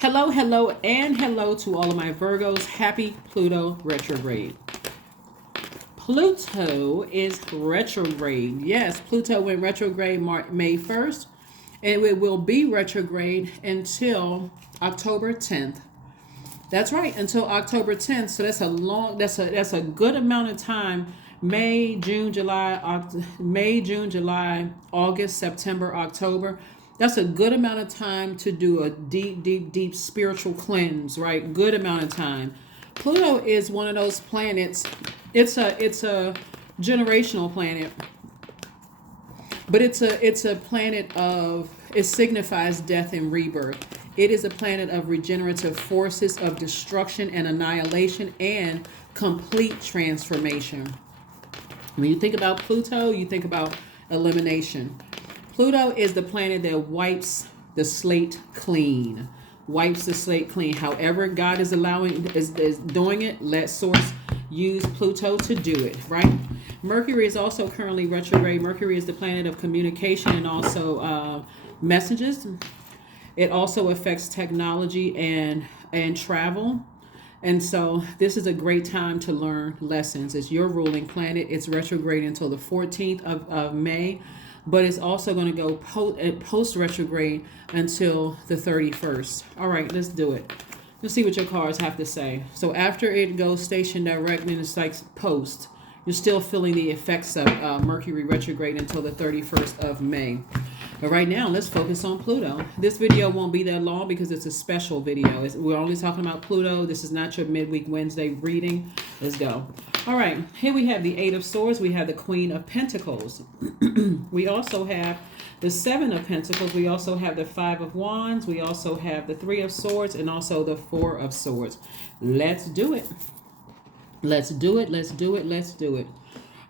Hello, hello, and hello to all of my Virgos. Happy Pluto retrograde. Pluto is retrograde. Yes, Pluto went retrograde May 1st, and it will be retrograde until October 10th. That's right, until October 10th. So that's a good amount of time. May, June, July, August, September, October. That's a good amount of time to do a deep, deep, deep spiritual cleanse, right? Good amount of time. Pluto is one of those planets. It's a generational planet, but it's a planet of, it signifies death and rebirth. It is a planet of regenerative forces, of destruction and annihilation, and complete transformation. When you think about Pluto, you think about elimination. Pluto is the planet that wipes the slate clean. Wipes the slate clean. However God is is doing it, let Source use Pluto to do it, right? Mercury is also currently retrograde. Mercury is the planet of communication and also messages. It also affects technology and travel. And so this is a great time to learn lessons. It's your ruling planet. It's retrograde until the 14th of May, but it's also going to go post retrograde until the 31st. All right, let's do it. Let's see what your cards have to say. So after it goes station direct and it's like post, you're still feeling the effects of Mercury retrograde until the 31st of May. But right now, let's focus on Pluto. This video won't be that long because it's a special video. We're only talking about Pluto. This is not your midweek Wednesday reading. Let's go. All right, here we have the Eight of Swords. We have the Queen of Pentacles. We also have the Seven of Pentacles. We also have the Five of Wands. We also have the Three of Swords and also the Four of Swords. Let's do it. Let's do it. Let's do it. Let's do it.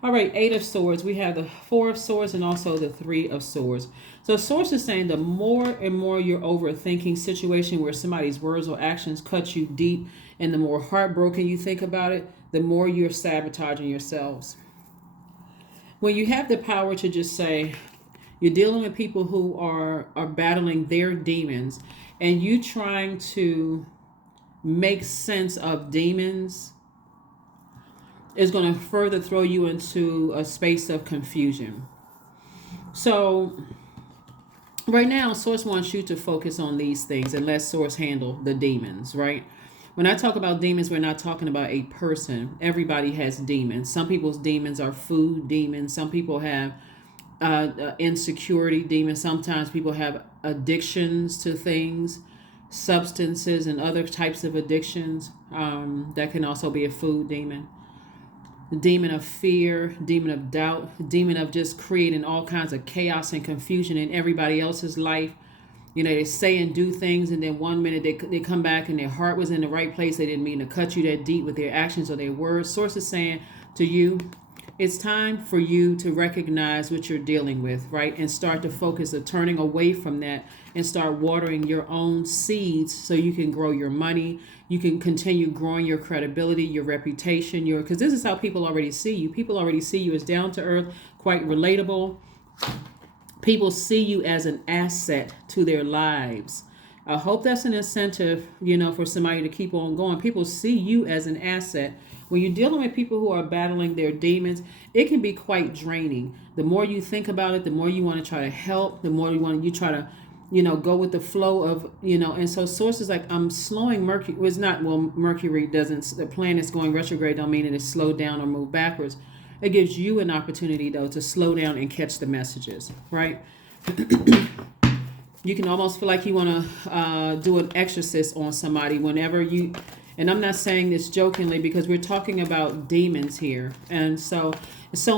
All right, Eight of Swords. We have the Four of Swords and also the Three of Swords. So Source is saying the more and more you're overthinking situation where somebody's words or actions cut you deep, and the more heartbroken you think about it, the more you're sabotaging yourselves. When you have the power to just say, you're dealing with people who are battling their demons, and you trying to make sense of demons is going to further throw you into a space of confusion. So right now, Source wants you to focus on these things and let Source handle the demons, right? When I talk about demons, we're not talking about a person. Everybody has demons. Some people's demons are food demons. Some people have insecurity demons. Sometimes people have addictions to things, substances, and other types of addictions. That can also be a food demon. The demon of fear, demon of doubt, demon of just creating all kinds of chaos and confusion in everybody else's life. You know, they say and do things, and then one minute they come back and their heart was in the right place. They didn't mean to cut you that deep with their actions or their words. Source is saying to you, it's time for you to recognize what you're dealing with, right? And start to focus of turning away from that and start watering your own seeds so you can grow your money. You can continue growing your credibility, your reputation, because this is how people already see you. People already see you as down to earth, quite relatable. People see you as an asset to their lives. I hope that's an incentive, for somebody to keep on going. People see you as an asset. When you're dealing with people who are battling their demons, it can be quite draining. The more you think about it, the more you want to try to help, the more you try to, go with the flow of, and so Source is like, I'm slowing Mercury. Well, it's not, Mercury doesn't, the planet's going retrograde don't mean it is slowed down or move backwards. It gives you an opportunity, though, to slow down and catch the messages, right? You can almost feel like you want to do an exorcist on somebody whenever you, and I'm not saying this jokingly because we're talking about demons here. And so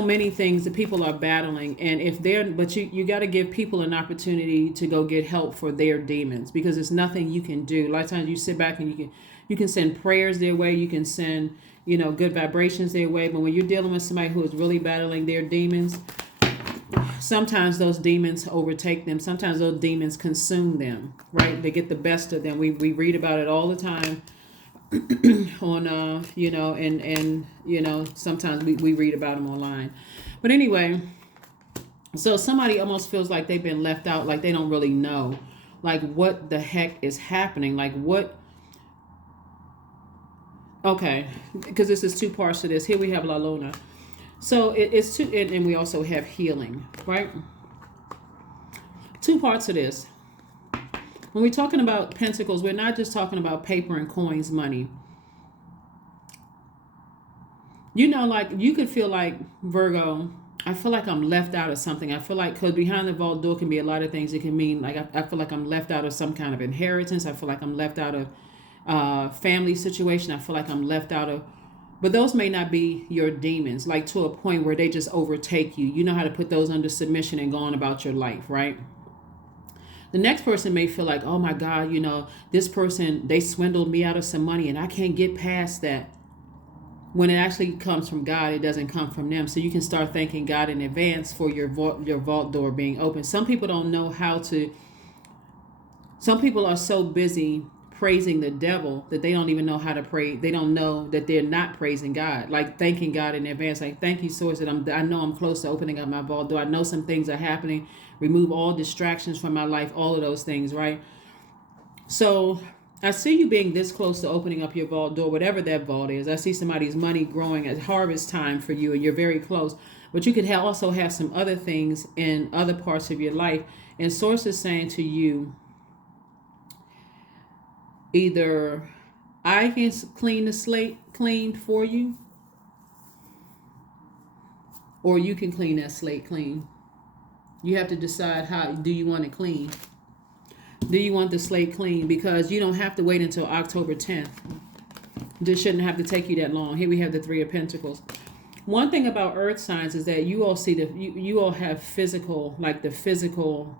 many things that people are battling. And but you got to give people an opportunity to go get help for their demons, because there's nothing you can do. A lot of times you sit back and you can send prayers their way. You can send, good vibrations their way. But when you're dealing with somebody who is really battling their demons, sometimes those demons overtake them. Sometimes those demons consume them, right? They get the best of them. We read about it all the time on, and sometimes we read about them online. But anyway, so somebody almost feels like they've been left out, like they don't really know Like, what the heck is happening? Like, what? Okay, because this is two parts to this. Here we have La Luna. So it's two, and we also have healing, right? Two parts of this. When we're talking about pentacles, we're not just talking about paper and coins, money. You know, like, you could feel like, Virgo, I feel like I'm left out of something. I feel like, because behind the vault door can be a lot of things. It can mean, like, I feel like I'm left out of some kind of inheritance. I feel like I'm left out of family situation. I feel like I'm left out of, but those may not be your demons, like to a point where they just overtake you. You know how to put those under submission and go on about your life, right? The next person may feel like, oh my God, you know, this person, they swindled me out of some money and I can't get past that. When it actually comes from God, it doesn't come from them. So you can start thanking God in advance for your vault door being open. Some people don't know how to, some people are so busy praising the devil that they don't even know how to pray. They don't know that they're not praising God, like thanking God in advance. Like, thank you, source, that I know I'm close to opening up my vault door. I know some things are happening. Remove all distractions from my life, all of those things, right? So I see you being this close to opening up your vault door, whatever that vault is. I see somebody's money growing at harvest time for you, and you're very close. But you could also have some other things in other parts of your life. And source is saying to you, either I can clean the slate clean for you, or you can clean that slate clean. You have to decide, how do you want it clean? Do you want the slate clean? Because you don't have to wait until October 10th. This shouldn't have to take you that long. Here we have the Three of Pentacles. One thing about earth signs is that you all see that you all have physical, like the physical,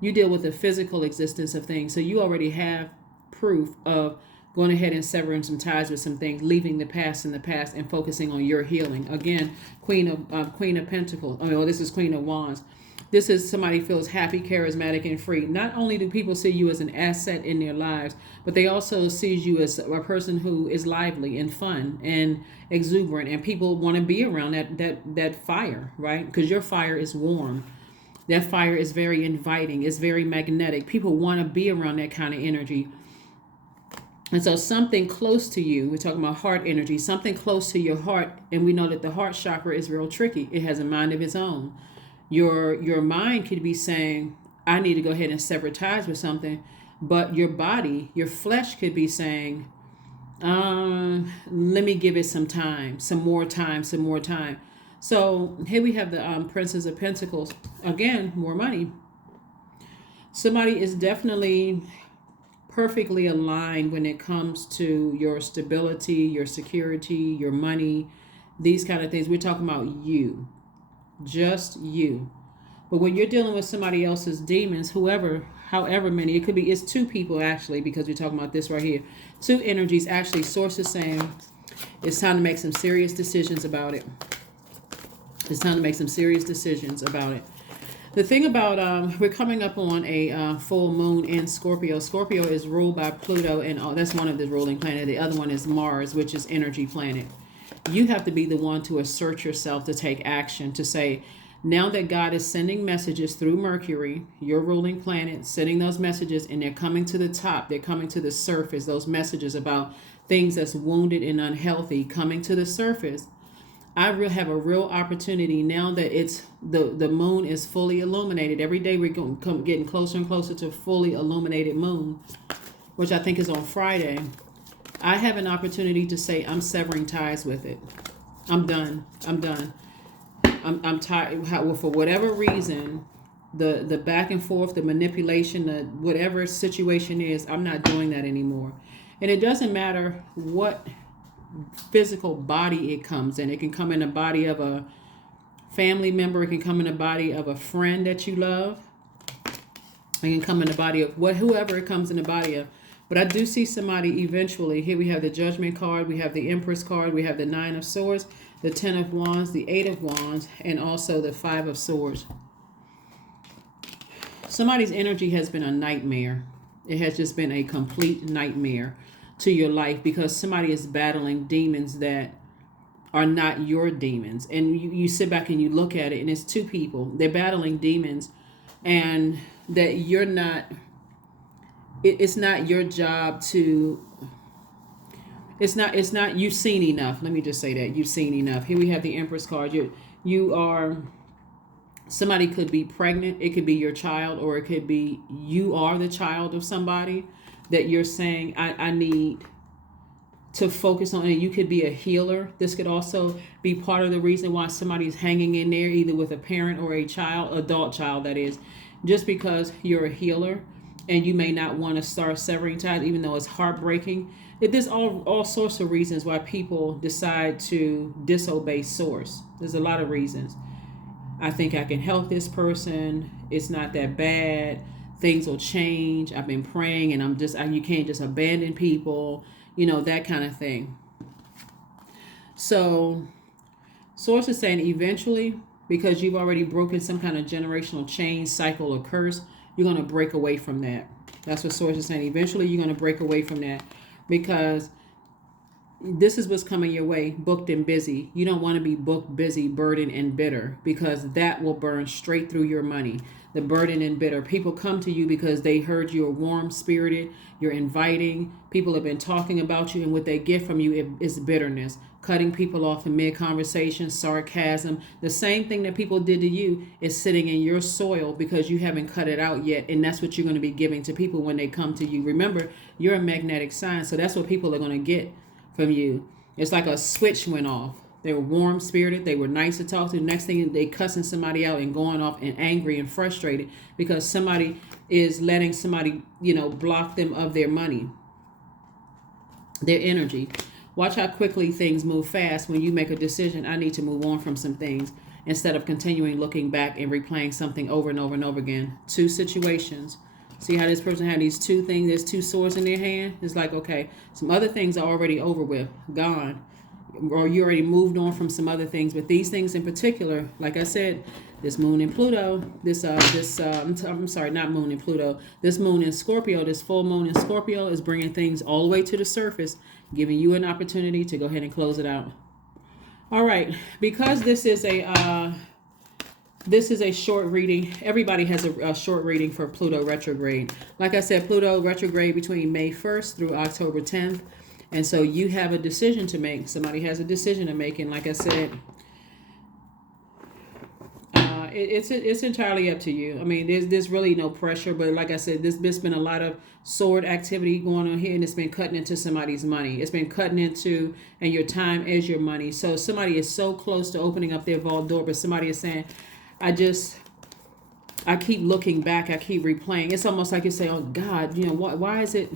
you deal with the physical existence of things. So you already have proof of going ahead and severing some ties with some things, leaving the past in the past and focusing on your healing. Again, Queen of Pentacles. Oh, this is Queen of Wands. This is somebody feels happy, charismatic, and free. Not only do people see you as an asset in their lives, but they also see you as a person who is lively and fun and exuberant, and people want to be around that fire, right? Because your fire is warm. That fire is very inviting. It's very magnetic. People want to be around that kind of energy. And so something close to you, we're talking about heart energy, something close to your heart, and we know that the heart chakra is real tricky. It has a mind of its own. Your mind could be saying, I need to go ahead and sever ties with something, but your body, your flesh could be saying, let me give it some time, some more time. So here we have the Princess of Pentacles. Again, more money. Somebody is definitely perfectly aligned when it comes to your stability, your security, your money, these kind of things. We're talking about you. Just you. But when you're dealing with somebody else's demons, however many, it's two people actually, because we're talking about this right here. Two energies actually. Source is saying it's time to make some serious decisions about it. It's time to make some serious decisions about it. The thing about, we're coming up on a full moon in Scorpio. Scorpio is ruled by Pluto, and that's one of the ruling planets. The other one is Mars, which is energy planet. You have to be the one to assert yourself, to take action, to say, now that God is sending messages through Mercury, your ruling planet, sending those messages, and they're coming to the top, they're coming to the surface, those messages about things that's wounded and unhealthy coming to the surface. I have a real opportunity now that it's the moon is fully illuminated. Every day we're getting closer and closer to fully illuminated moon, which I think is on Friday. I have an opportunity to say, I'm severing ties with it. I'm done. I'm tired. Well, for whatever reason, the back and forth, the manipulation, the whatever situation is, I'm not doing that anymore. And it doesn't matter what physical body it comes in. It can come in the body of a family member. It can come in the body of a friend that you love. It can come in the body of whoever it comes in the body of. But I do see somebody eventually. Here we have the Judgment card. We have the Empress card. We have the Nine of Swords, the Ten of Wands, the Eight of Wands, and also the Five of Swords. Somebody's energy has been a nightmare. It has just been a complete nightmare to your life because somebody is battling demons that are not your demons. And you sit back and you look at it, and it's two people. They're battling demons, and that you're not it's not your job to, it's not you've seen enough. Let me just say that you've seen enough. Here we have the Empress card. You are, somebody could be pregnant, it could be your child, or it could be you are the child of somebody that you're saying, I need to focus on. And you could be a healer. This could also be part of the reason why somebody's hanging in there, either with a parent or a child, adult child that is, just because you're a healer and you may not want to start severing ties, even though it's heartbreaking. There's all sorts of reasons why people decide to disobey source. There's a lot of reasons. I think I can help this person. It's not that bad. Things will change. I've been praying, and you can't just abandon people, that kind of thing. So, source is saying eventually, because you've already broken some kind of generational chain, cycle, or curse, you're going to break away from that. That's what source is saying. Eventually, you're going to break away from that, because this is what's coming your way, booked and busy. You don't want to be booked, busy, burdened, and bitter, because that will burn straight through your money. The burden and bitter. People come to you because they heard you're warm spirited, you're inviting. People have been talking about you, and what they get from you is bitterness. Cutting people off in mid-conversation, sarcasm. The same thing that people did to you is sitting in your soil because you haven't cut it out yet, and that's what you're going to be giving to people when they come to you. Remember, you're a magnetic sign, so that's what people are going to get from you. It's like a switch went off. They were warm spirited. They were nice to talk to. Next thing, they cussing somebody out and going off and angry and frustrated because somebody is letting somebody, block them of their money, their energy. Watch how quickly things move fast when you make a decision. I need to move on from some things, instead of continuing looking back and replaying something over and over and over again. Two situations. See how this person had these two things, there's two swords in their hand? It's like, okay, some other things are already over with, gone. Or you already moved on from some other things. But these things in particular, like I said, this moon in Pluto, I'm sorry, not moon in Pluto, this moon in Scorpio, this full moon in Scorpio is bringing things all the way to the surface, giving you an opportunity to go ahead and close it out. All right, because this is a short reading. Everybody has a short reading for Pluto retrograde. Like I said, Pluto retrograde between May 1st through October 10th. And so you have a decision to make. Somebody has a decision to make. And like I said, it's entirely up to you. I mean, there's really no pressure. But like I said, there's been a lot of sword activity going on here. And it's been cutting into somebody's money. It's been cutting into, and your time is your money. So somebody is so close to opening up their vault door. But somebody is saying, I keep looking back. I keep replaying. It's almost like you say, oh, God, why is it?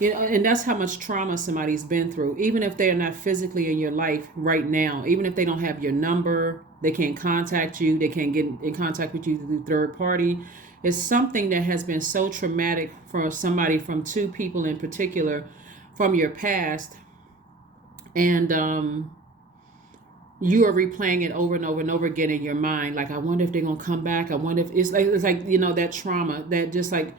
And that's how much trauma somebody's been through. Even if they're not physically in your life right now, even if they don't have your number, they can't contact you, they can't get in contact with you through third party. It's something that has been so traumatic for somebody, from two people in particular, from your past. And you are replaying it over and over and over again in your mind. Like, I wonder if they're going to come back. I wonder if it's like that trauma, that just like,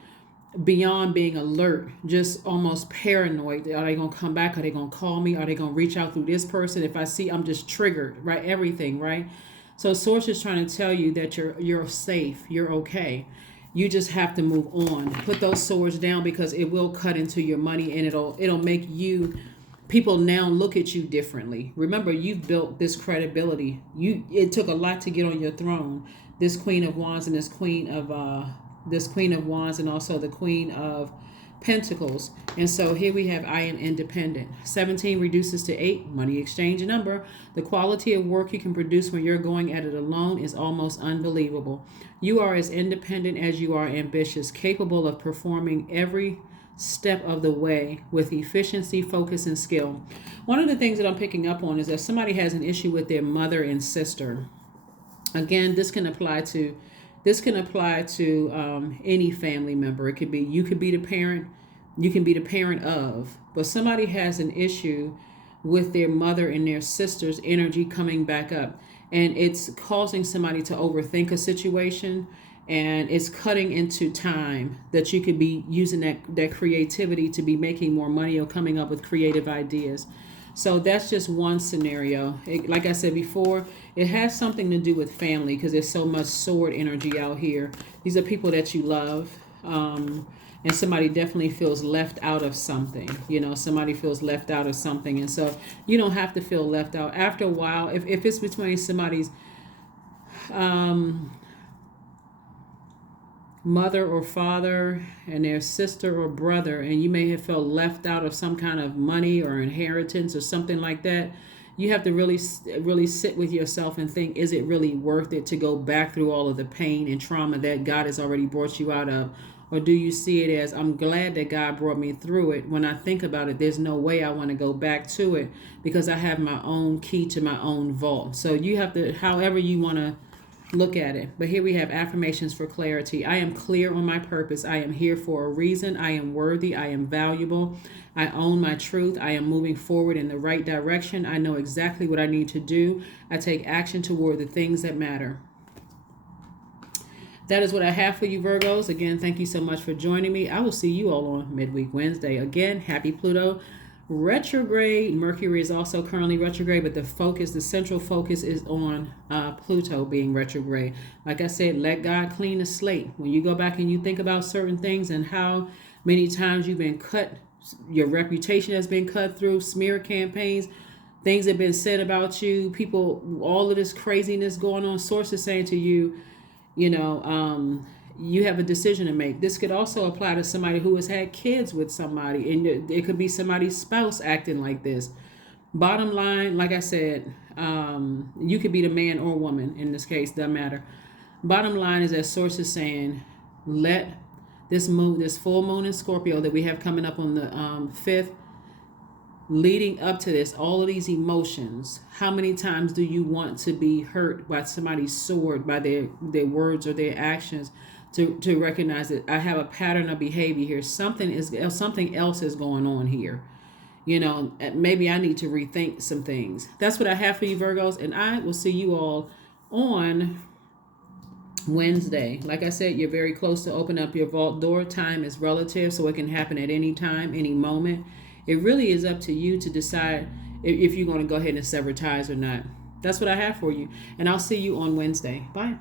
beyond being alert, just almost paranoid. Are they going to come back? Are they going to call me? Are they going to reach out through this person? If I see, I'm just triggered, right? Everything, right? So source is trying to tell you that you're safe, you're okay. You just have to move on. Put those swords down, because it will cut into your money, and it'll make people now look at you differently. Remember, you've built this credibility. It took a lot to get on your throne. This Queen of Wands and this Queen of Wands, and also the Queen of Pentacles. And so here we have, I am independent. 17 reduces to 8, money exchange number. The quality of work you can produce when you're going at it alone is almost unbelievable. You are as independent as you are ambitious, capable of performing every step of the way with efficiency, focus, and skill. One of the things that I'm picking up on is that somebody has an issue with their mother and sister. Again, this can apply to any family member. It could be, you could be the parent, you can be the parent of, but somebody has an issue with their mother and their sister's energy coming back up, and it's causing somebody to overthink a situation, and it's cutting into time that you could be using that creativity to be making more money or coming up with creative ideas. So that's just one scenario. Like I said before, it has something to do with family, because there's so much sword energy out here. These are people that you love. And And somebody definitely feels left out of something. Somebody feels left out of something. And so you don't have to feel left out. After a while, if it's between somebody's mother or father and their sister or brother, and you may have felt left out of some kind of money or inheritance or something like that, you have to really sit with yourself and think, is it really worth it to go back through all of the pain and trauma that God has already brought you out of? Or do you see it as, I'm glad that God brought me through it. When I think about it, there's no way I want to go back to it because I have my own key to my own vault. So you have to, however you want to look at it. But here we have affirmations for clarity. I am clear on my purpose. I am here for a reason. I am worthy. I am valuable. I own my truth. I am moving forward in the right direction. I know exactly what I need to do. I take action toward the things that matter. That is what I have for you, Virgos. Again, thank you so much for joining me. I will see you all on Midweek Wednesday. Again, happy Pluto retrograde. Mercury is also currently retrograde, but the central focus is on Pluto being retrograde. Like I said, let God clean the slate. When you go back and you think about certain things and how many times you've been cut, your reputation has been cut through, smear campaigns, things have been said about you, people, all of this craziness going on, sources saying to you, you have a decision to make. This could also apply to somebody who has had kids with somebody, and it could be somebody's spouse acting like this. Bottom line, like I said, you could be the man or woman in this case, doesn't matter. Bottom line is that source is saying, let this full moon in Scorpio that we have coming up on the 5th, leading up to this, all of these emotions, how many times do you want to be hurt by somebody's sword, by their words or their actions, to recognize that I have a pattern of behavior here. Something else is going on here. Maybe I need to rethink some things. That's what I have for you, Virgos, and I will see you all on Wednesday. Like I said, you're very close to open up your vault door. Time is relative, so it can happen at any time, any moment. It really is up to you to decide if you're going to go ahead and sever ties or not. That's what I have for you, and I'll see you on Wednesday. Bye.